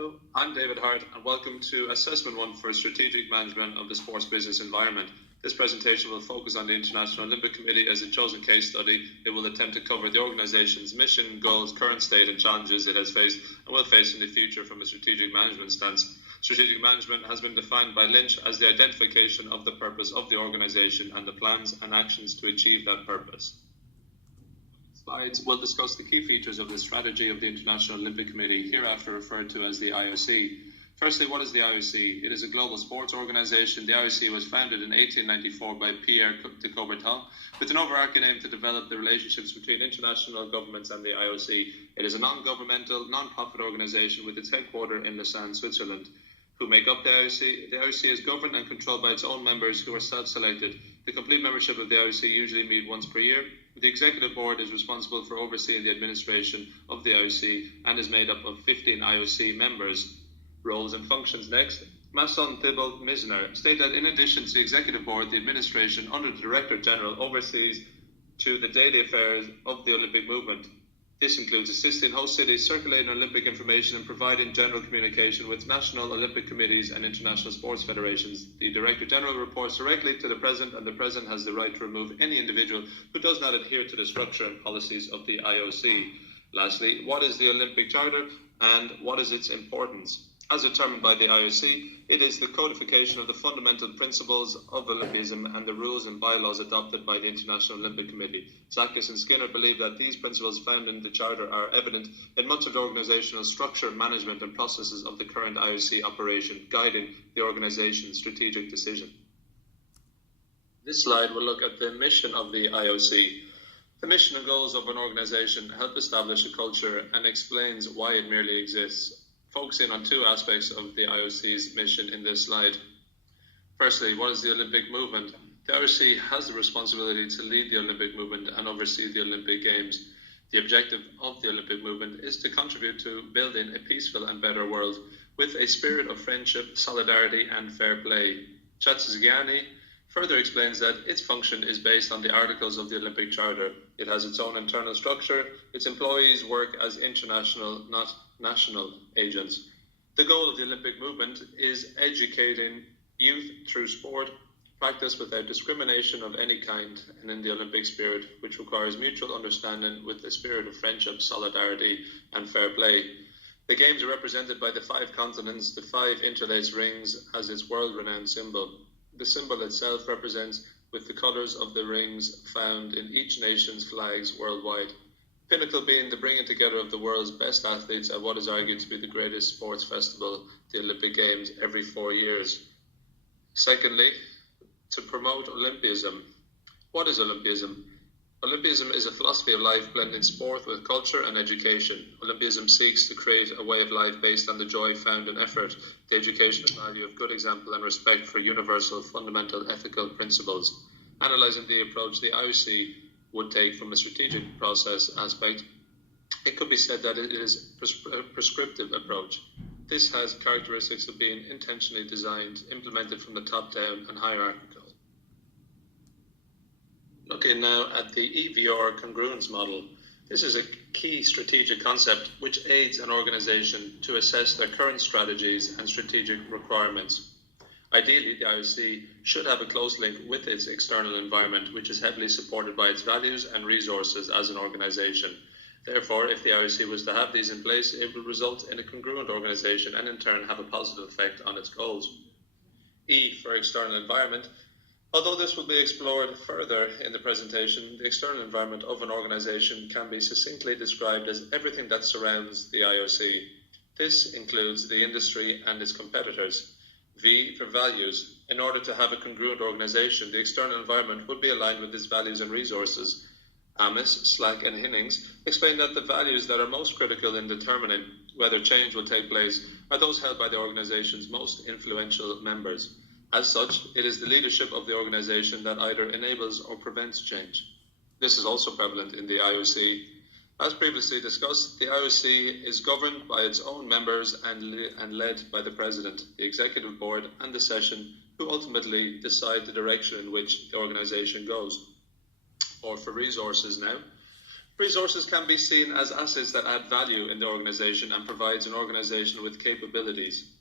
Hello, I'm David Hart, and welcome to Assessment 1 for Strategic Management of the Sports Business Environment. This presentation will focus on the International Olympic Committee as a chosen case study. It will attempt to cover the organisation's mission, goals, current state and challenges it has faced and will face in the future from a strategic management stance. Strategic management has been defined by Lynch as the identification of the purpose of the organisation and the plans and actions to achieve that purpose. Slides will discuss the key features of the strategy of the International Olympic Committee, hereafter referred to as the IOC. Firstly, what is the IOC? It is a global sports organisation. The IOC was founded in 1894 by Pierre de Coubertin with an overarching aim to develop the relationships between international governments and the IOC. It is a non-governmental, non-profit organisation with its headquarters in Lausanne, Switzerland. Who make up the IOC? The IOC is governed and controlled by its own members who are self-selected. The complete membership of the IOC usually meet once per year. The Executive Board is responsible for overseeing the administration of the IOC and is made up of 15 IOC members. Roles and functions next. Masson Thibault Misner state that in addition to the Executive Board, the administration under the Director General oversees to the daily affairs of the Olympic movement. This includes assisting host cities, circulating Olympic information and providing general communication with national Olympic committees and international sports federations. The Director General reports directly to the President, and the President has the right to remove any individual who does not adhere to the structure and policies of the IOC. Lastly, what is the Olympic Charter and what is its importance? As determined by the IOC, it is the codification of the fundamental principles of Olympism and the rules and bylaws adopted by the International Olympic Committee. Zakis and Skinner believe that these principles found in the Charter are evident in much of the organisational structure, management and processes of the current IOC operation, guiding the organisation's strategic decision. This slide will look at the mission of the IOC. The mission and goals of an organisation help establish a culture and explains why it merely exists. Focusing on two aspects of the IOC's mission in this slide. Firstly, what is the Olympic movement? The IOC has the responsibility to lead the Olympic movement and oversee the Olympic Games. The objective of the Olympic movement is to contribute to building a peaceful and better world with a spirit of friendship, solidarity and fair play. Chatzigiani further explains that its function is based on the articles of the Olympic Charter. It has its own internal structure. Its employees work as international, not national agents. The goal of the Olympic movement is educating youth through sport, practice without discrimination of any kind, and in the Olympic spirit, which requires mutual understanding with the spirit of friendship, solidarity, and fair play. The Games are represented by the 5 continents, the 5 interlaced rings as its world-renowned symbol. The symbol itself represents with the colours of the rings found in each nation's flags worldwide. Pinnacle being the bringing together of the world's best athletes at what is argued to be the greatest sports festival, the Olympic Games, every 4 years. Secondly, to promote Olympism. What is Olympism? Olympism is a philosophy of life blending sport with culture and education. Olympism seeks to create a way of life based on the joy found in effort, the educational value of good example and respect for universal fundamental ethical principles. Analysing the approach the IOC would take from a strategic process aspect, it could be said that it is a prescriptive approach. This has characteristics of being intentionally designed, implemented from the top down and hierarchical. Looking now at the EVR congruence model, this is a key strategic concept which aids an organisation to assess their current strategies and strategic requirements. Ideally, the IOC should have a close link with its external environment, which is heavily supported by its values and resources as an organisation. Therefore, if the IOC was to have these in place, it would result in a congruent organisation and in turn have a positive effect on its goals. E for external environment. Although this will be explored further in the presentation, the external environment of an organisation can be succinctly described as everything that surrounds the IOC. This includes the industry and its competitors. V for values. In order to have a congruent organisation, the external environment would be aligned with its values and resources. Amis, Slack and Hinnings explain that the values that are most critical in determining whether change will take place are those held by the organisation's most influential members. As such, it is the leadership of the organisation that either enables or prevents change. This is also prevalent in the IOC. As previously discussed, the IOC is governed by its own members and led by the President, the Executive Board and the Session, who ultimately decide the direction in which the organisation goes. Or for resources now, Resources can be seen as assets that add value in the organisation and provides an organisation with capabilities.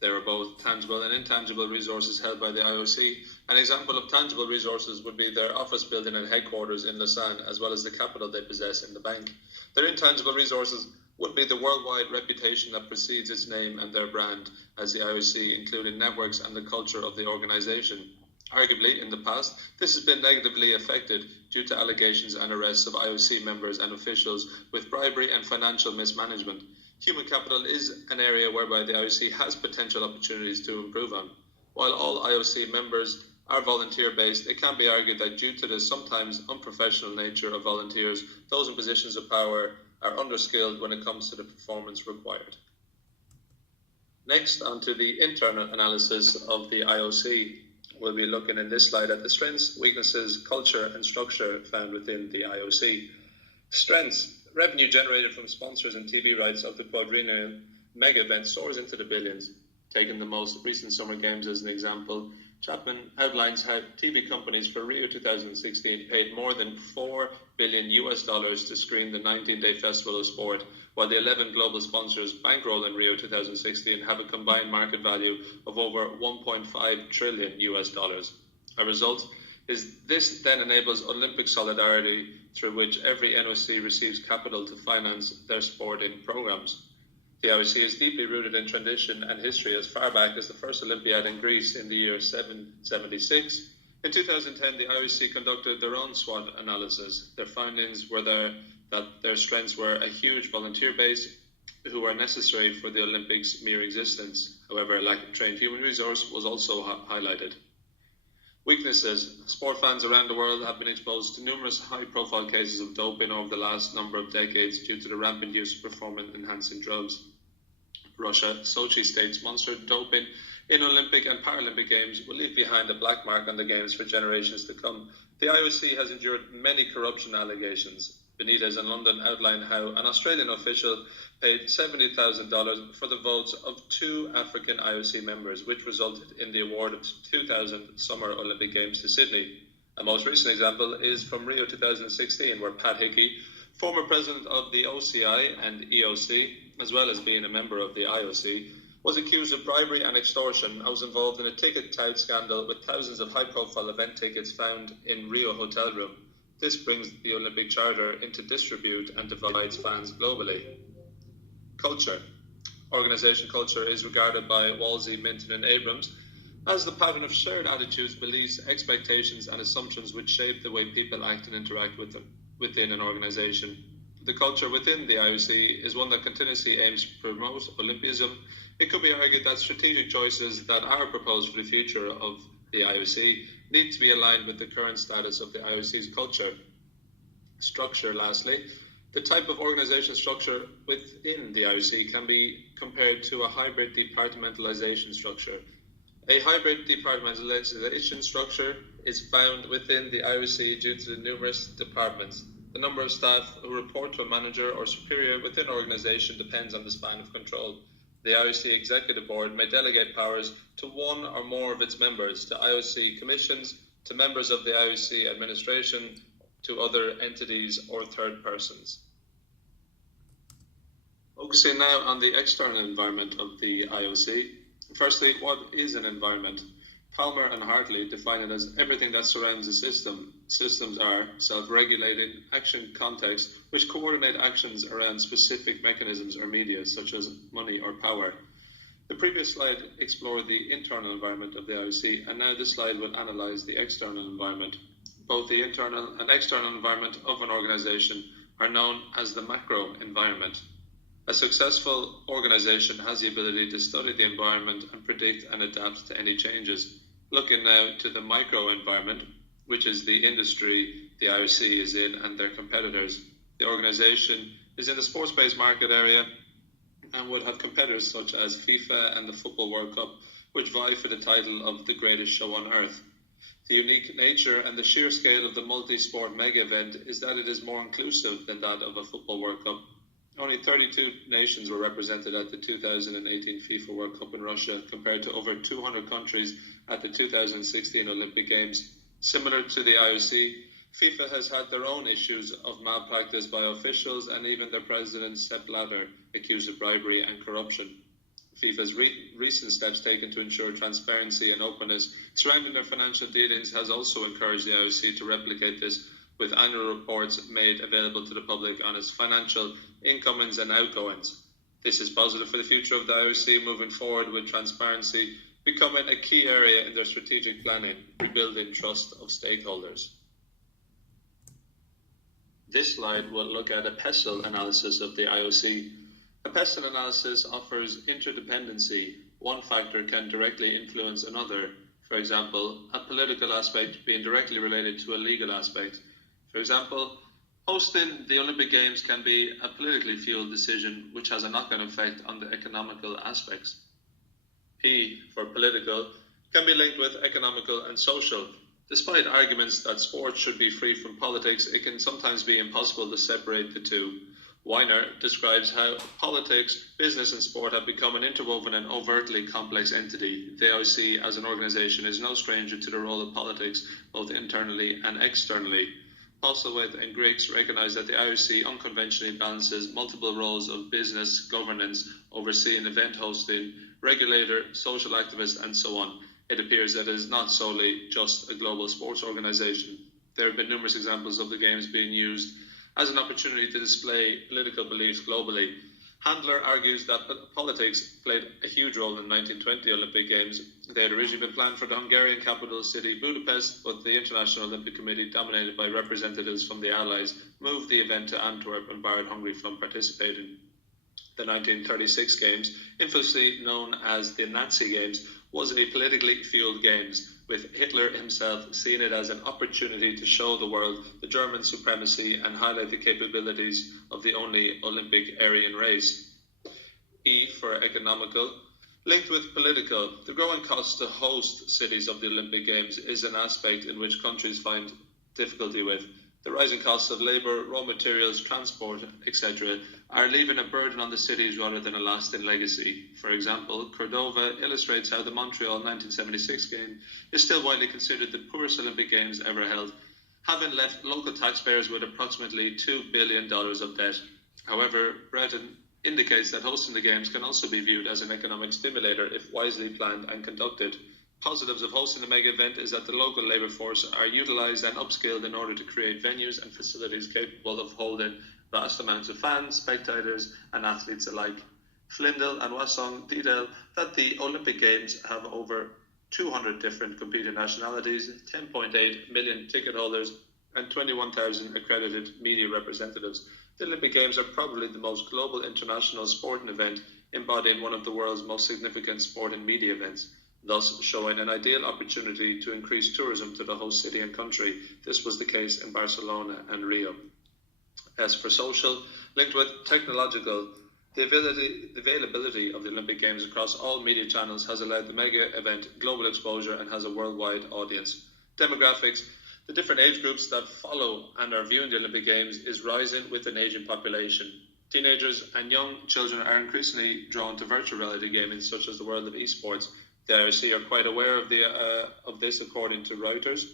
There are both tangible and intangible resources held by the IOC. An example of tangible resources would be their office building and headquarters in Lausanne, as well as the capital they possess in the bank. Their intangible resources would be the worldwide reputation that precedes its name and their brand as the IOC, including networks and the culture of the organisation. Arguably, in the past, this has been negatively affected due to allegations and arrests of IOC members and officials with bribery and financial mismanagement. Human capital is an area whereby the IOC has potential opportunities to improve on. While all IOC members are volunteer-based, it can be argued that due to the sometimes unprofessional nature of volunteers, those in positions of power are underskilled when it comes to the performance required. Next, onto the internal analysis of the IOC. We'll be looking in this slide at the strengths, weaknesses, culture and structure found within the IOC. Strengths. Revenue generated from sponsors and TV rights of the quadrennial mega event soars into the billions. Taking the most recent Summer Games as an example, Chapman outlines how TV companies for Rio 2016 paid more than $4 billion to screen the 19-day Festival of Sport, while the 11 global sponsors bankrolled in Rio 2016 have a combined market value of over $1.5 trillion. A result is this then enables Olympic solidarity, through which every NOC receives capital to finance their sporting programs. The IOC is deeply rooted in tradition and history as far back as the first Olympiad in Greece in the year 776. In 2010, the IOC conducted their own SWOT analysis. Their findings were that their strengths were a huge volunteer base who were necessary for the Olympics' mere existence. However, a lack of trained human resource was also highlighted. Weaknesses. Sport fans around the world have been exposed to numerous high-profile cases of doping over the last number of decades due to the rampant use of performance-enhancing drugs. Russia, Sochi state-sponsored doping in Olympic and Paralympic Games will leave behind a black mark on the Games for generations to come. The IOC has endured many corruption allegations. Benitez in London outlined how an Australian official paid $70,000 for the votes of 2 African IOC members, which resulted in the award of 2000 Summer Olympic Games to Sydney. A most recent example is from Rio 2016, where Pat Hickey, former president of the OCI and EOC, as well as being a member of the IOC, was accused of bribery and extortion and was involved in a ticket tout scandal with thousands of high-profile event tickets found in Rio hotel room. This brings the Olympic Charter into disrepute and divides fans globally. Culture. Organisation culture is regarded by Wolsey, Minton and Abrams as the pattern of shared attitudes, beliefs, expectations and assumptions which shape the way people act and interact with them within an organisation. The culture within the IOC is one that continuously aims to promote Olympism. It could be argued that strategic choices that are proposed for the future of the IOC need to be aligned with the current status of the IOC's culture. Structure, lastly. The type of organisation structure within the IOC can be compared to a hybrid departmentalisation structure. A hybrid departmentalisation structure is found within the IOC due to the numerous departments. The number of staff who report to a manager or superior within an organisation depends on the span of control. The IOC Executive Board may delegate powers to one or more of its members, to IOC commissions, to members of the IOC administration, to other entities or third persons. Focusing now on the external environment of the IOC. Firstly, what is an environment? Palmer and Hartley define it as everything that surrounds a system. Systems are self-regulating action contexts which coordinate actions around specific mechanisms or media, such as money or power. The previous slide explored the internal environment of the IOC, and now this slide will analyse the external environment. Both the internal and external environment of an organisation are known as the macro environment. A successful organisation has the ability to study the environment and predict and adapt to any changes. Looking now to the micro environment, which is the industry the IOC is in and their competitors. The organisation is in the sports-based market area and would have competitors such as FIFA and the Football World Cup, which vie for the title of the greatest show on earth. The unique nature and the sheer scale of the multi-sport mega event is that it is more inclusive than that of a Football World Cup. Only 32 nations were represented at the 2018 FIFA World Cup in Russia, compared to over 200 countries at the 2016 Olympic Games. Similar to the IOC, FIFA has had their own issues of malpractice by officials, and even their president, Sepp Blatter, accused of bribery and corruption. FIFA's recent steps taken to ensure transparency and openness surrounding their financial dealings has also encouraged the IOC to replicate this, with annual reports made available to the public on its financial incomings and outgoings. This is positive for the future of the IOC moving forward, with transparency becoming a key area in their strategic planning, rebuilding trust of stakeholders. This slide will look at a PESTEL analysis of the IOC. A PESTEL analysis offers interdependency. One factor can directly influence another. For example, a political aspect being directly related to a legal aspect. For example, hosting the Olympic Games can be a politically fueled decision which has a knock-on effect on the economical aspects. P for political can be linked with economical and social. Despite arguments that sports should be free from politics, it can sometimes be impossible to separate the two. Weiner describes how politics, business and sport have become an interwoven and overtly complex entity. The IOC as an organisation is no stranger to the role of politics, both internally and externally. Postlethwaite and Griggs recognise that the IOC unconventionally balances multiple roles of business, governance, overseeing event hosting, regulator, social activist and so on. It appears that it is not solely just a global sports organisation. There have been numerous examples of the Games being used as an opportunity to display political beliefs globally. Handler argues that politics played a huge role in the 1920 Olympic Games. They had originally been planned for the Hungarian capital city Budapest, but the International Olympic Committee, dominated by representatives from the Allies, moved the event to Antwerp and barred Hungary from participating. The 1936 Games, infamously known as the Nazi Games, was a politically fueled Games, with Hitler himself seeing it as an opportunity to show the world the German supremacy and highlight the capabilities of the only Olympic Aryan race. E for economical. Linked with political, the growing cost to host cities of the Olympic Games is an aspect in which countries find difficulty with. The rising costs of labour, raw materials, transport, etc. are leaving a burden on the cities rather than a lasting legacy. For example, Cordova illustrates how the Montreal 1976 game is still widely considered the poorest Olympic Games ever held, having left local taxpayers with approximately $2 billion of debt. However, Breton indicates that hosting the Games can also be viewed as an economic stimulator if wisely planned and conducted. Positives of hosting a mega event is that the local labour force are utilised and upskilled in order to create venues and facilities capable of holding vast amounts of fans, spectators and athletes alike. Flindle and Wassong detail that the Olympic Games have over 200 different competing nationalities, 10.8 million ticket holders and 21,000 accredited media representatives. The Olympic Games are probably the most global international sporting event, embodying one of the world's most significant sport and media events, thus showing an ideal opportunity to increase tourism to the host city and country. This was the case in Barcelona and Rio. As for social, linked with technological, the availability of the Olympic Games across all media channels has allowed the mega event global exposure and has a worldwide audience. Demographics, the different age groups that follow and are viewing the Olympic Games is rising with an aging population. Teenagers and young children are increasingly drawn to virtual reality gaming, such as the world of esports. The IOC are quite aware of this, according to Reuters.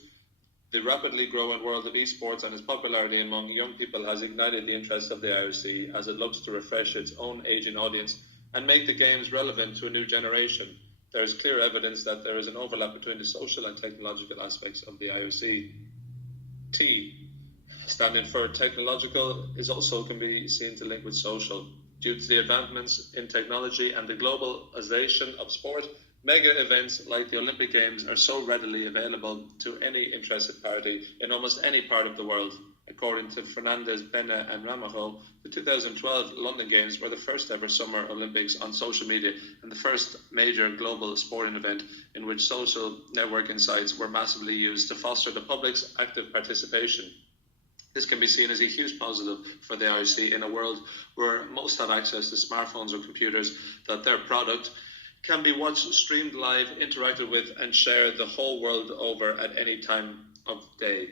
The rapidly growing world of esports and its popularity among young people has ignited the interest of the IOC as it looks to refresh its own aging audience and make the Games relevant to a new generation. There is clear evidence that there is an overlap between the social and technological aspects of the IOC. T, standing for technological, is also can be seen to link with social. Due to the advancements in technology and the globalization of sport, mega events like the Olympic Games are so readily available to any interested party in almost any part of the world. According to Fernandez, Pena and Ramajo, the 2012 London Games were the first ever Summer Olympics on social media and the first major global sporting event in which social networking sites were massively used to foster the public's active participation. This can be seen as a huge positive for the IOC in a world where most have access to smartphones or computers, that their product can be watched, streamed live, interacted with and shared the whole world over at any time of day.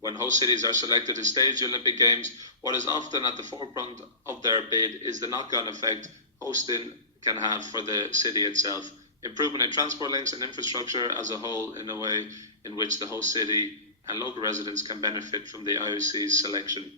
When host cities are selected to stage the Olympic Games, what is often at the forefront of their bid is the knock-on effect hosting can have for the city itself. Improvement in transport links and infrastructure as a whole in a way in which the host city and local residents can benefit from the IOC's selection.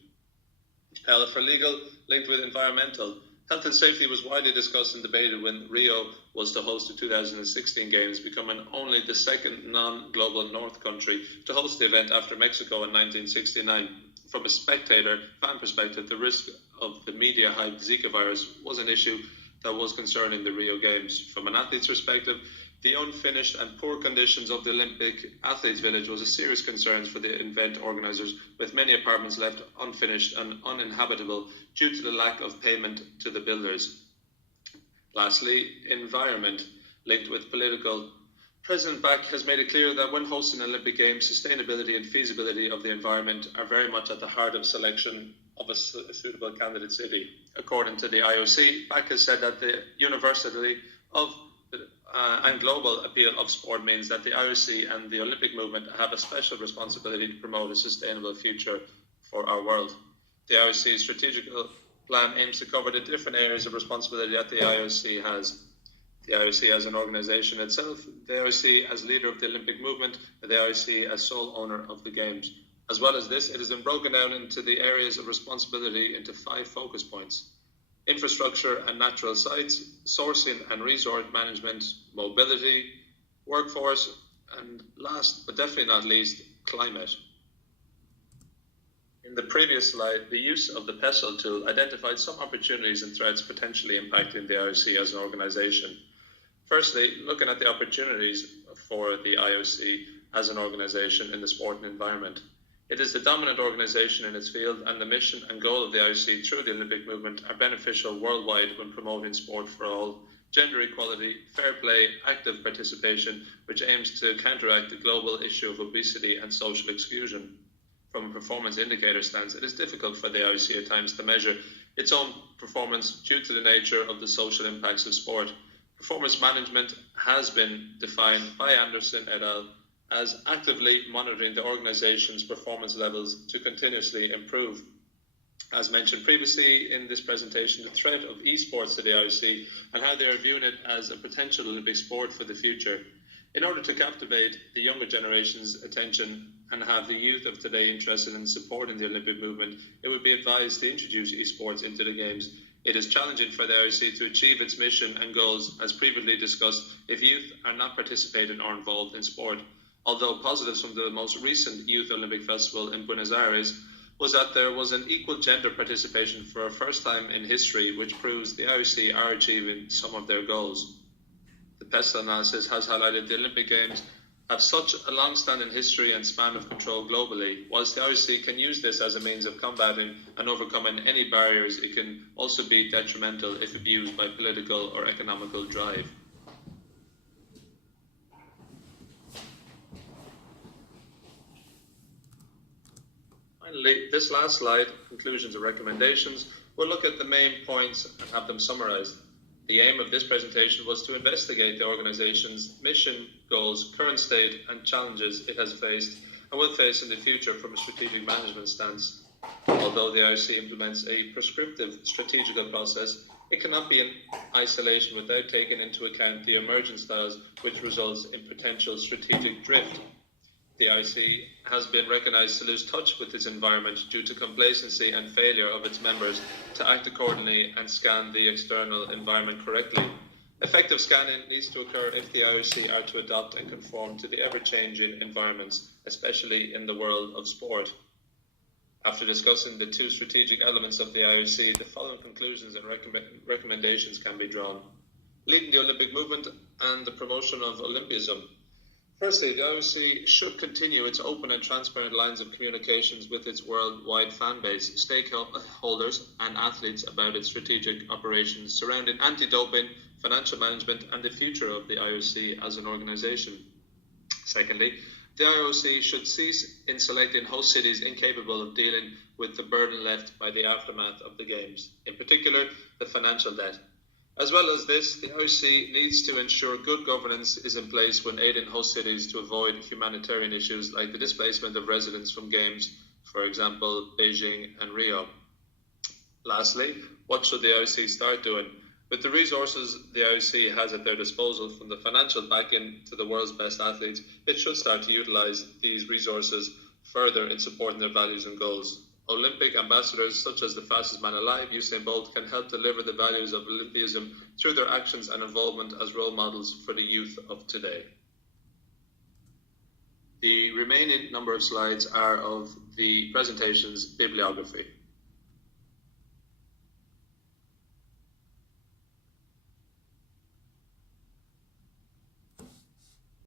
For legal, linked with environmental, health and safety was widely discussed and debated when Rio was to host the 2016 Games, becoming only the second non-global North country to host the event after Mexico in 1969. From a spectator fan perspective, the risk of the media-hyped Zika virus was an issue that was concerning the Rio Games. From an athlete's perspective, the unfinished and poor conditions of the Olympic Athletes Village was a serious concern for the event organisers, with many apartments left unfinished and uninhabitable due to the lack of payment to the builders. Lastly, environment, linked with political. President Bach has made it clear that when hosting Olympic Games, sustainability and feasibility of the environment are very much at the heart of selection of a suitable candidate city. According to the IOC, Bach has said that the universality of and global appeal of sport means that the IOC and the Olympic movement have a special responsibility to promote a sustainable future for our world. The IOC's strategic plan aims to cover the different areas of responsibility that the IOC has. The IOC as an organisation itself, the IOC as leader of the Olympic movement, and the IOC as sole owner of the Games. As well as this, it has been broken down into the areas of responsibility into 5 focus points: infrastructure and natural sites, sourcing and resource management, mobility, workforce, and last but definitely not least, climate. In the previous slide, the use of the PESTEL tool identified some opportunities and threats potentially impacting the IOC as an organisation. Firstly, looking at the opportunities for the IOC as an organisation in the sporting environment. It is the dominant organisation in its field, and the mission and goal of the IOC through the Olympic movement are beneficial worldwide when promoting sport for all, gender equality, fair play, active participation, which aims to counteract the global issue of obesity and social exclusion. From a performance indicator stance, it is difficult for the IOC at times to measure its own performance due to the nature of the social impacts of sport. Performance management has been defined by Anderson et al. As actively monitoring the organization's performance levels to continuously improve. As mentioned previously in this presentation, the threat of esports to the IOC and how they are viewing it as a potential Olympic sport for the future. In order to captivate the younger generation's attention and have the youth of today interested in supporting the Olympic movement, it would be advised to introduce esports into the Games. It is challenging for the IOC to achieve its mission and goals, as previously discussed, if youth are not participating or involved in sport. Although positives from the most recent Youth Olympic Festival in Buenos Aires was that there was an equal gender participation for a first time in history, which proves the IOC are achieving some of their goals. The PESTEL analysis has highlighted the Olympic Games have such a long-standing history and span of control globally. Whilst the IOC can use this as a means of combating and overcoming any barriers, it can also be detrimental if abused by political or economical drive. Finally, this last slide, conclusions and recommendations, we'll look at the main points and have them summarized. The aim of this presentation was to investigate the organization's mission, goals, current state and challenges it has faced and will face in the future from a strategic management stance. Although the IOC implements a prescriptive strategical process, it cannot be in isolation without taking into account the emergent styles which results in potential strategic drift. The IOC has been recognised to lose touch with its environment due to complacency and failure of its members to act accordingly and scan the external environment correctly. Effective scanning needs to occur if the IOC are to adopt and conform to the ever-changing environments, especially in the world of sport. After discussing the 2 strategic elements of the IOC, the following conclusions and recommendations can be drawn. Leading the Olympic movement and the promotion of Olympism. Firstly, the IOC should continue its open and transparent lines of communications with its worldwide fan base, stakeholders and athletes about its strategic operations surrounding anti-doping, financial management and the future of the IOC as an organisation. Secondly, the IOC should cease in selecting host cities incapable of dealing with the burden left by the aftermath of the Games, in particular the financial debt. As well as this, the IOC needs to ensure good governance is in place when aiding host cities to avoid humanitarian issues like the displacement of residents from Games, for example, Beijing and Rio. Lastly, what should the IOC start doing? With the resources the IOC has at their disposal, from the financial backing to the world's best athletes, it should start to utilise these resources further in supporting their values and goals. Olympic ambassadors such as the fastest man alive, Usain Bolt, can help deliver the values of Olympism through their actions and involvement as role models for the youth of today. The remaining number of slides are of the presentation's bibliography.